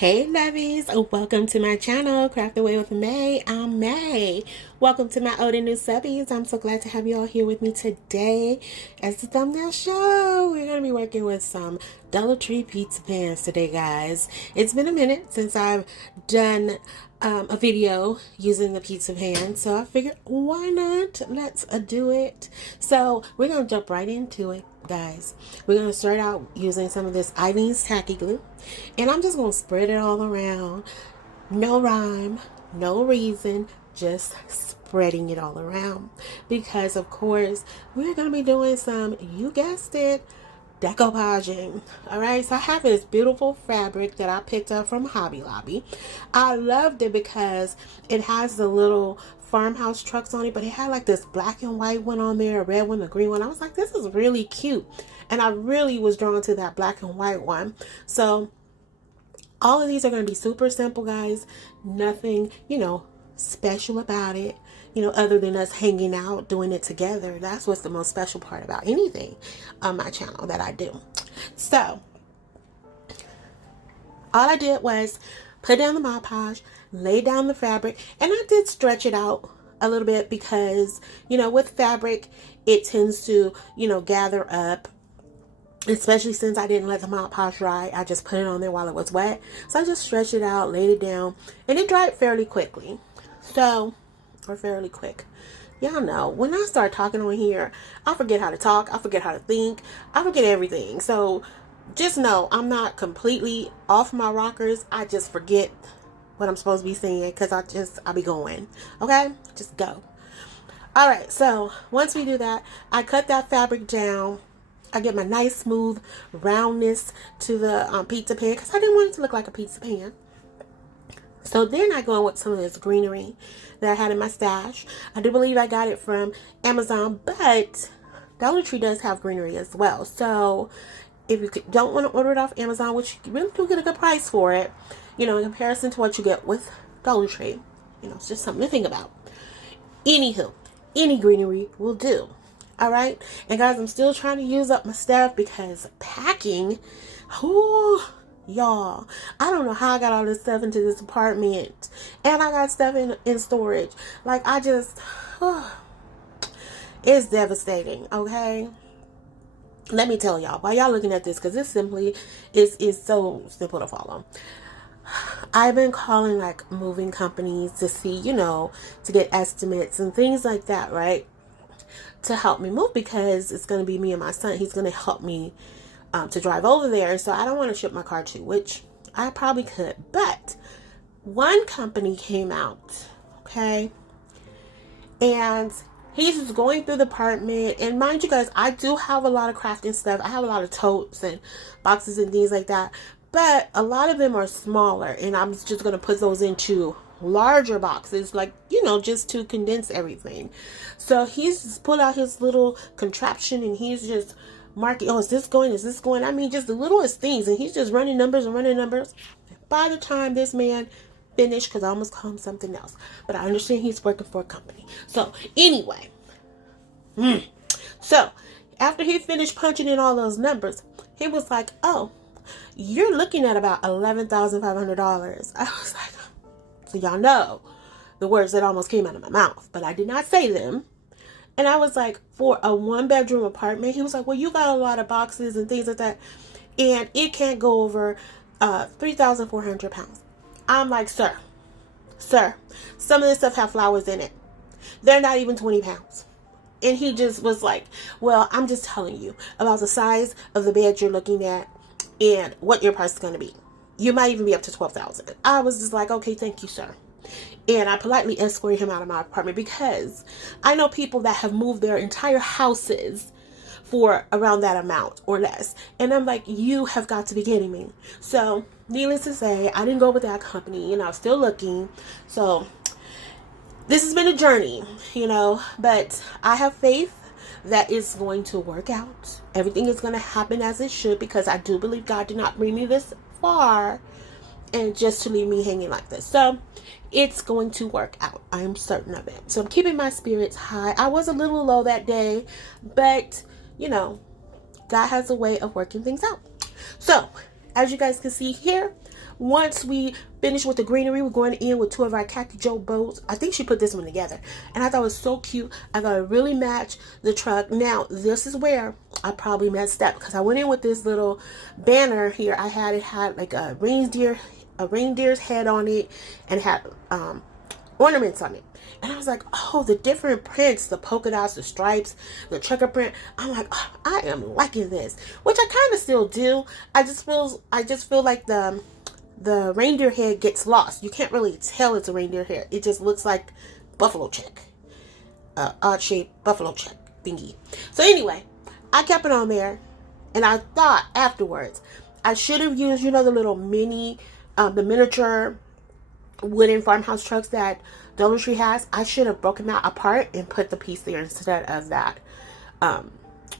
Hey lovies, welcome to my channel, Craft Away with May. I'm May. Welcome to my old and new subbies. I'm so glad to have you all here with me today. As the thumbnail show, we're going to be working with some Dollar Tree pizza pans today, guys. It's been a minute since I've done a video using the pizza pan, so I figured why not, let's do it. So we're going to jump right into it, guys. We're going to start out using some of this Ivy's tacky glue, and I'm just going to spread it all around. No rhyme, no reason, just spreading it all around, because of course we're going to be doing some, you guessed it, decoupaging. Alright, so I have this beautiful fabric that I picked up from Hobby Lobby. I loved it because it has the little Farmhouse trucks on it, but it had like this black and white one on there, a red one, a green one. I was like, this is really cute, and I really was drawn to that black and white one. So all of these are going to be super simple, guys. Nothing, special about it, other than us hanging out, doing it together. That's what's the most special part about anything on my channel that I do. So all I did was put down the Mod Podge, lay down the fabric, and I did stretch it out a little bit because, with fabric, it tends to, gather up. Especially since I didn't let the Mod Podge dry, I just put it on there while it was wet. So I just stretched it out, laid it down, and it dried fairly quickly. Or fairly quick. Y'all know, when I start talking on here, I forget how to talk, I forget how to think, I forget everything. So just know I'm not completely off my rockers. I just forget what I'm supposed to be saying because I'll be going. Okay? Just go. Alright, so once we do that, I cut that fabric down. I get my nice smooth roundness to the pizza pan because I didn't want it to look like a pizza pan. So then I go in with some of this greenery that I had in my stash. I do believe I got it from Amazon, but Dollar Tree does have greenery as well. So if you don't want to order it off Amazon, which you really do get a good price for it, in comparison to what you get with Dollar Tree, it's just something to think about. Anywho, any greenery will do. Alright, and guys, I'm still trying to use up my stuff because packing, y'all, I don't know how I got all this stuff into this apartment, and I got stuff in storage. Like, it's devastating. Okay, let me tell y'all, while y'all looking at this, because this simply is so simple to follow. I've been calling like moving companies to see, to get estimates and things like that, right? To help me move, because it's going to be me and my son. He's going to help me to drive over there. So I don't want to ship my car to, which I probably could. But one company came out, okay? And he's just going through the apartment. And mind you guys, I do have a lot of crafting stuff. I have a lot of totes and boxes and things like that. But a lot of them are smaller. And I'm just going to put those into larger boxes, like, just to condense everything. So he's just pulled out his little contraption and he's just marking, is this going? I mean, just the littlest things, and he's just running numbers. By the time this man finished, because I almost called him something else, but I understand he's working for a company. So anyway, so after he finished punching in all those numbers, he was like, oh, you're looking at about $11,500. I was like, so y'all know the words that almost came out of my mouth, but I did not say them. And I was like, for a 1-bedroom apartment, he was like, well, you got a lot of boxes and things like that, and it can't go over 3,400 pounds. I'm like, sir, some of this stuff have flowers in it. They're not even 20 pounds. And he just was like, well, I'm just telling you about the size of the bed you're looking at and what your price is going to be. You might even be up to 12,000. I was just like, okay, thank you, sir. And I politely escorted him out of my apartment because I know people that have moved their entire houses for around that amount or less. And I'm like, you have got to be kidding me. So needless to say, I didn't go with that company, and I'm still looking. So this has been a journey, but I have faith that it's going to work out. Everything is going to happen as it should, because I do believe God did not bring me this far and just to leave me hanging like this. So it's going to work out. I am certain of it. So I'm keeping my spirits high. I was a little low that day, but God has a way of working things out. So as you guys can see here, once we finish with the greenery, we're going in with 2 of our Khaki Joe bows. I think she put this one together, and I thought it was so cute. I thought it really matched the truck. Now, this is where I probably messed up, because I went in with this little banner here. I had it had like a reindeer's head on it, and had ornaments on it. And I was like, oh, the different prints, the polka dots, the stripes, the checker print. I'm like, oh, I am liking this, which I kind of still do. I just feel like the reindeer head gets lost. You can't really tell it's a reindeer head. It just looks like buffalo check, odd shaped buffalo check thingy. So anyway, I kept it on there, and I thought afterwards I should have used, you know, the little mini, the miniature wooden farmhouse trucks that Dollar Tree has. I should have broken that apart and put the piece there instead of that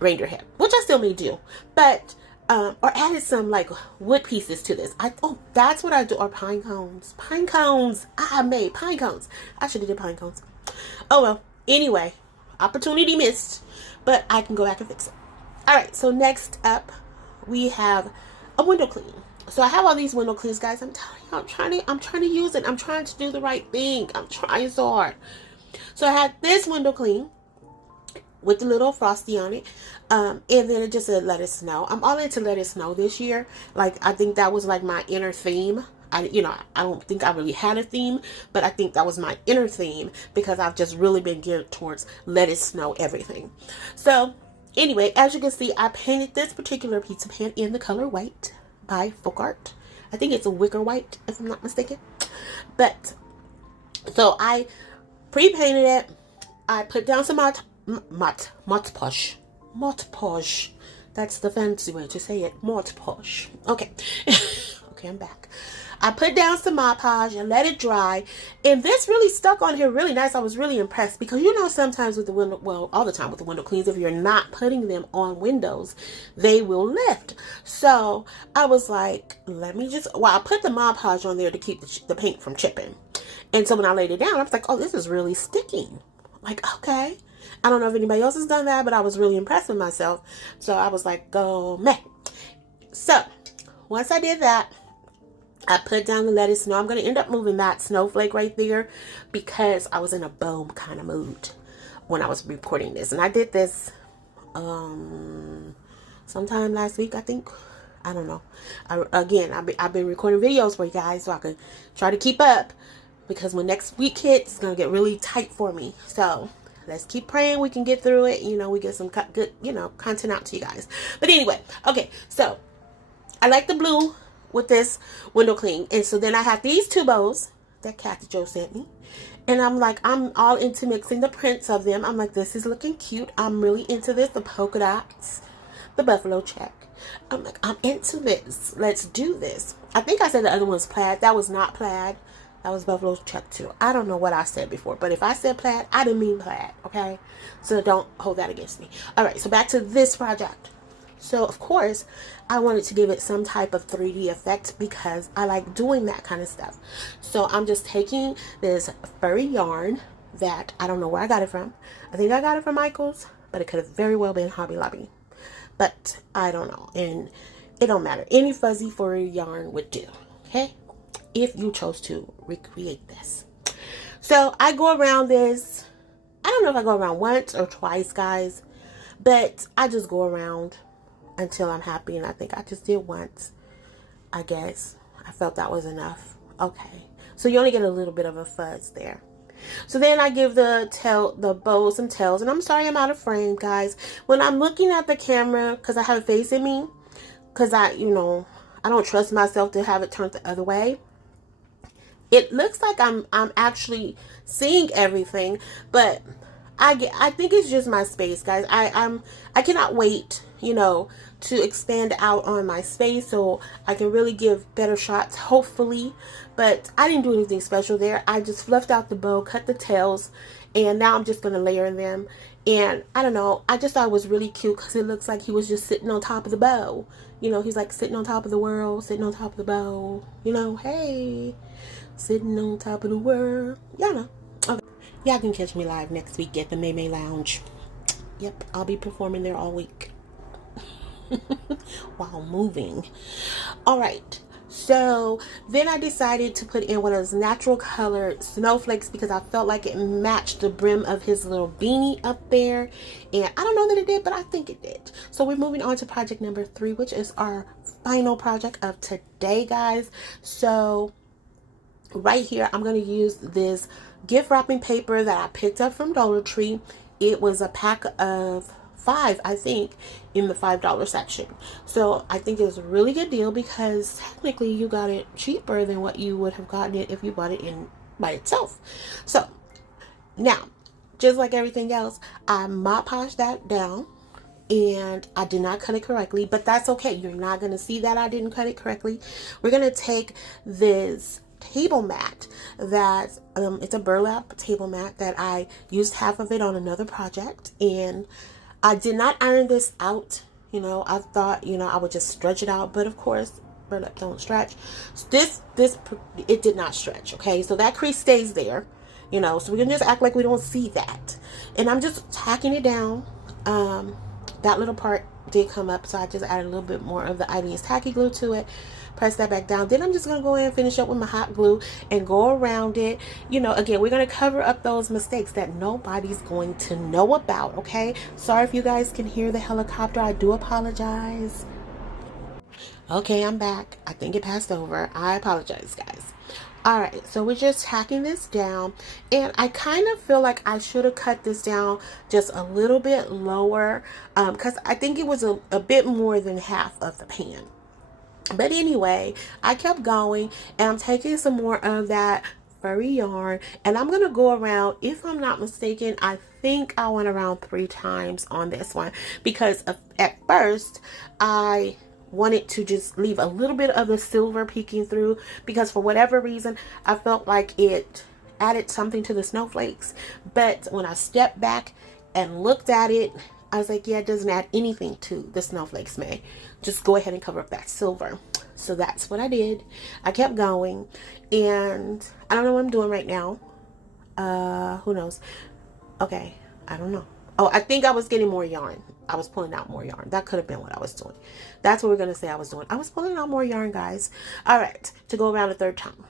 reindeer head, which I still may do, but or added some like wood pieces to this. Oh, that's what I do. Or pine cones. I made pine cones. I should have did pine cones. Oh well. Anyway, opportunity missed, but I can go back and fix it. All right. So next up, we have a window clean. So I have all these window cleans, guys. I'm telling you, I'm trying to use it. I'm trying to do the right thing. I'm trying so hard. So I had this window clean with the little frosty on it. And then it just said let it snow. I'm all into let it snow this year. Like, I think that was like my inner theme. I don't think I really had a theme, but I think that was my inner theme, because I've just really been geared towards let it snow everything. So anyway, as you can see, I painted this particular pizza pan in the color white by FolkArt. I think it's a wicker white, if I'm not mistaken. But so I pre-painted it. I put down some Mod Podge. That's the fancy way to say it. Mod Podge. Okay. Okay, I'm back. I put down some Mod Podge and let it dry. And this really stuck on here really nice. I was really impressed, because you know, sometimes with the window, well, all the time with the window cleans, if you're not putting them on windows, they will lift. So I was like, let me just, well, I put the Mod Podge on there to keep the paint from chipping. And so when I laid it down, I was like, oh, this is really sticking. Like, okay. I don't know if anybody else has done that, but I was really impressed with myself. So I was like, go meh. So once I did that, I put down the let it snow. I'm going to end up moving that snowflake right there, because I was in a boom kind of mood when I was recording this. And I did this sometime last week, I think. I don't know. I've been recording videos for you guys, so I can try to keep up, because when next week hits, it's going to get really tight for me. So let's keep praying we can get through it. You know, we get some good, content out to you guys. But anyway, okay, so I like the blue with this window clean. And so then I have these 2 bows that Khaki Joe sent me. And I'm like, I'm all into mixing the prints of them. I'm like, this is looking cute. I'm really into this. The polka dots, the buffalo check. I'm like, I'm into this. Let's do this. I think I said the other one's plaid. That was not plaid. That was buffalo check too. I don't know what I said before, but if I said plaid, I didn't mean plaid, okay? So don't hold that against me. All right, so back to this project. So, of course, I wanted to give it some type of 3D effect, because I like doing that kind of stuff. So I'm just taking this furry yarn that I don't know where I got it from. I think I got it from Michael's, but it could have very well been Hobby Lobby. But I don't know, and it don't matter. Any fuzzy furry yarn would do, okay? If you chose to recreate this. So I go around this. I don't know if I go around once or twice, guys, but I just go around until I'm happy, and I think I just did once. I guess I felt that was enough. Okay, so you only get a little bit of a fuzz there. So then I give the bow some tails, and I'm sorry I'm out of frame, guys. When I'm looking at the camera, because I have it facing me, because I don't trust myself to have it turned the other way. It looks like I'm actually seeing everything, but I think it's just my space, guys. I cannot wait, to expand out on my space so I can really give better shots, hopefully. But I didn't do anything special there. I just fluffed out the bow, cut the tails, and now I'm just going to layer them. And I don't know, I just thought it was really cute, because it looks like he was just sitting on top of the bow. He's like sitting on top of the world, sitting on top of the bow. Hey, sitting on top of the world. Y'all know. Okay. Y'all can catch me live next week at the May May Lounge. Yep, I'll be performing there all week while moving. All right. So then I decided to put in one of those natural colored snowflakes because I felt like it matched the brim of his little beanie up there. And I don't know that it did, but I think it did. So we're moving on to project number 3, which is our final project of today, guys. So right here, I'm going to use this gift wrapping paper that I picked up from Dollar Tree. It was a pack of 5, I think, in the $5 section. So I think it's a really good deal because technically you got it cheaper than what you would have gotten it if you bought it in by itself. So now, just like everything else, I Mod Podged that down. And I did not cut it correctly, but that's okay. You're not going to see that I didn't cut it correctly. We're going to take this table mat that it's a burlap table mat that I used half of it on another project, and I did not iron this out. You know, I thought, you know, I would just stretch it out, but of course burlap don't stretch. This it did not stretch. Okay, so that crease stays there, you know, so we can just act like we don't see that. And I'm just tacking it down. That little part did come up, so I just added a little bit more of the Ivy's tacky glue to it. Press that back down. Then I'm just going to go ahead and finish up with my hot glue and go around it. You know, again, we're going to cover up those mistakes that nobody's going to know about, okay? Sorry if you guys can hear the helicopter. I do apologize. Okay, I'm back. I think it passed over. I apologize, guys. All right, so we're just tacking this down, and I kind of feel like I should have cut this down just a little bit lower because I think it was a bit more than half of the pan. But anyway, I kept going, and I'm taking some more of that furry yarn, and I'm going to go around, if I'm not mistaken, I think I went around 3 times on this one because at first I wanted to just leave a little bit of the silver peeking through because for whatever reason I felt like it added something to the snowflakes, but when I stepped back and looked at it, I was like, yeah, it doesn't add anything to the snowflakes, May. Just go ahead and cover up that silver. So that's what I did. I kept going, and I don't know what I'm doing right now. Who knows? Okay, I don't know. Oh, I think I was getting more yarn. I was pulling out more yarn. That could have been what I was doing. That's what we're going to say I was doing. I was pulling out more yarn, guys. All right, to go around a 3rd time.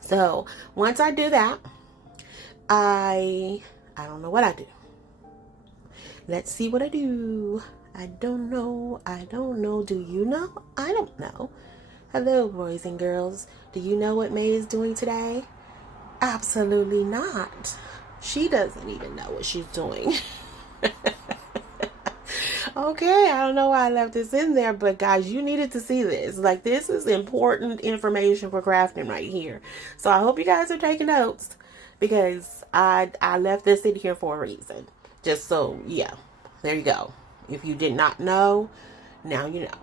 So once I do that, I don't know what I do. Let's see what I do. I don't know. I don't know. Do you know? I don't know. Hello, boys and girls. Do you know what May is doing today? Absolutely not. She doesn't even know what she's doing. Okay, I don't know why I left this in there, but guys, you needed to see this. Like, this is important information for crafting right here. So I hope you guys are taking notes because I left this in here for a reason. Just so, yeah, there you go. If you did not know, now you know.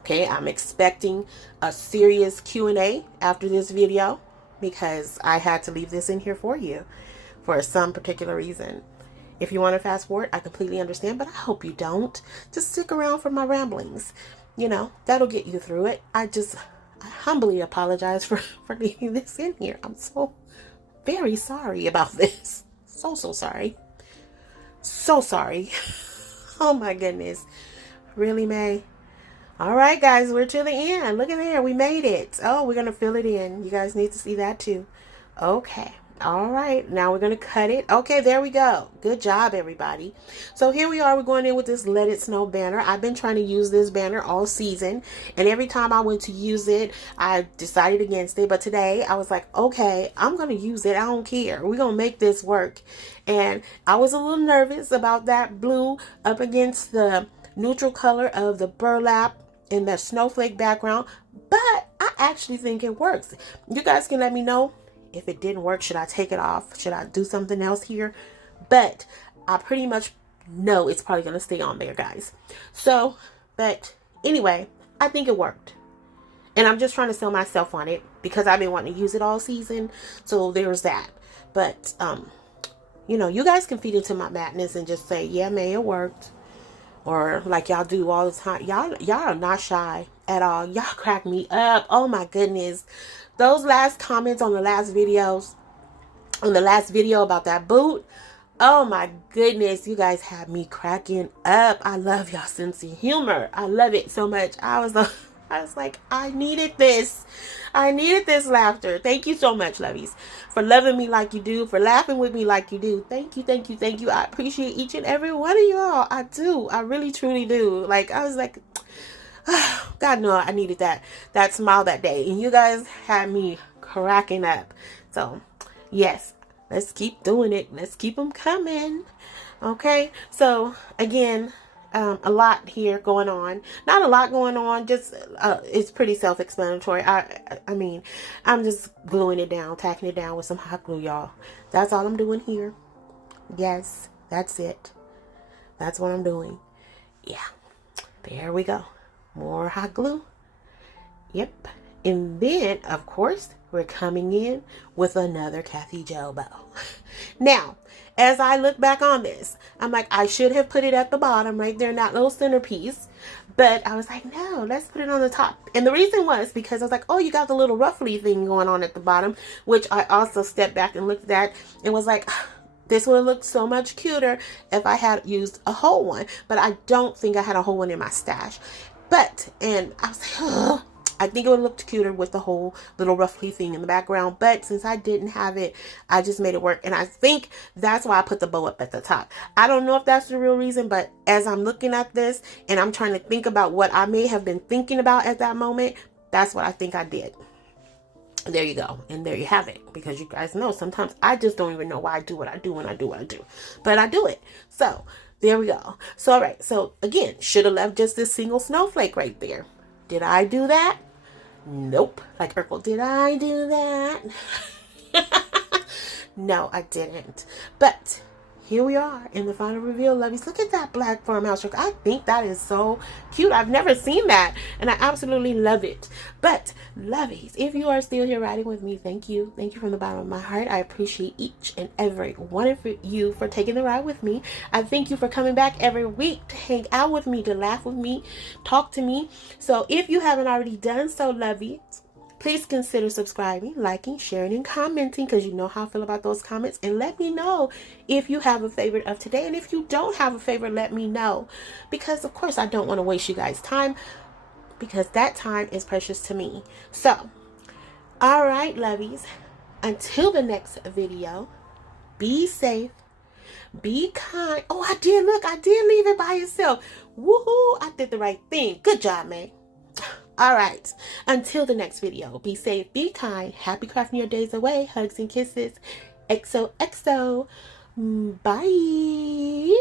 Okay, I'm expecting a serious Q&A after this video because I had to leave this in here for you for some particular reason. If you want to fast forward, I completely understand, but I hope you don't. Just stick around for my ramblings. You know, that'll get you through it. I humbly apologize for leaving this in here. I'm so very sorry about this. So sorry. So sorry. Oh my goodness. Really, May? All right, guys, we're to the end. Look at there. We made it. Oh, we're going to fill it in. You guys need to see that too. Okay. All right, now we're going to cut it. Okay, there we go. Good job, everybody. So here we are. We're going in with this Let It Snow banner. I've been trying to use this banner all season, and every time I went to use it, I decided against it. But today, I was like, okay, I'm going to use it. I don't care. We're going to make this work. And I was a little nervous about that blue up against the neutral color of the burlap in the snowflake background, but I actually think it works. You guys can let me know. If it didn't work, should I take it off? Should I do something else here? But I pretty much know it's probably going to stay on there, guys. So, but anyway, I think it worked. And I'm just trying to sell myself on it because I've been wanting to use it all season. So there's that. But, you know, you guys can feed into my madness and just say, yeah, May, it worked. Or like y'all do all the time. Y'all are not shy at all. Y'all crack me up. Oh my goodness. Those last comments on the last videos, on the last video about that boot. Oh my goodness. You guys have me cracking up. I love y'all sense of humor. I love it so much. I I was like, I needed this. I needed this laughter. Thank you so much, Lovies, for loving me like you do, for laughing with me like you do. Thank you, thank you, thank you. I appreciate each and every one of y'all. I do. I really, truly do. Like, I was like, God, no, I needed that smile that day. And you guys had me cracking up. So, yes, let's keep doing it. Let's keep them coming. Okay, so again, a lot here going on. Not a lot going on, just it's pretty self-explanatory. I mean, I'm just gluing it down, tacking it down with some hot glue, y'all. That's all I'm doing here. Yes, that's it. That's what I'm doing. Yeah, there we go. More hot glue. Yep. And then, of course, we're coming in with another Kathy Jo bow. Now, as I look back on this, I'm like, I should have put it at the bottom right there in that little centerpiece. But I was like, no, let's put it on the top. And the reason was because I was like, oh, you got the little ruffly thing going on at the bottom, which I also stepped back and looked at and was like, this would have looked so much cuter if I had used a whole one. But I don't think I had a whole one in my stash. And I was like, oh, I think it would look cuter with the whole little ruffly thing in the background. But since I didn't have it, I just made it work. And I think that's why I put the bow up at the top. I don't know if that's the real reason, but as I'm looking at this and I'm trying to think about what I may have been thinking about at that moment, that's what I think I did. There you go. And there you have it. Because you guys know, sometimes I just don't even know why I do what I do when I do what I do. But I do it. So there we go. So, all right. So again, should have left just this single snowflake right there. Did I do that? Nope. Like Urkel, did I do that? No, I didn't. But here we are in the final reveal, Lovies. Look at that black farmhouse truck. I think that is so cute. I've never seen that, and I absolutely love it. But Lovies, if you are still here riding with me, thank you. Thank you from the bottom of my heart. I appreciate each and every one of you for taking the ride with me. I thank you for coming back every week to hang out with me, to laugh with me, talk to me. So if you haven't already done so, Lovies, please consider subscribing, liking, sharing, and commenting, because you know how I feel about those comments. And let me know if you have a favorite of today. And if you don't have a favorite, let me know. Because, of course, I don't want to waste you guys' time, because that time is precious to me. So, all right, Lovies. Until the next video, be safe, be kind. Oh, I did. Look, I did leave it by itself. Woohoo! I did the right thing. Good job, man. All right, until the next video, be safe, be kind, happy crafting your days away, hugs and kisses, XOXO, bye.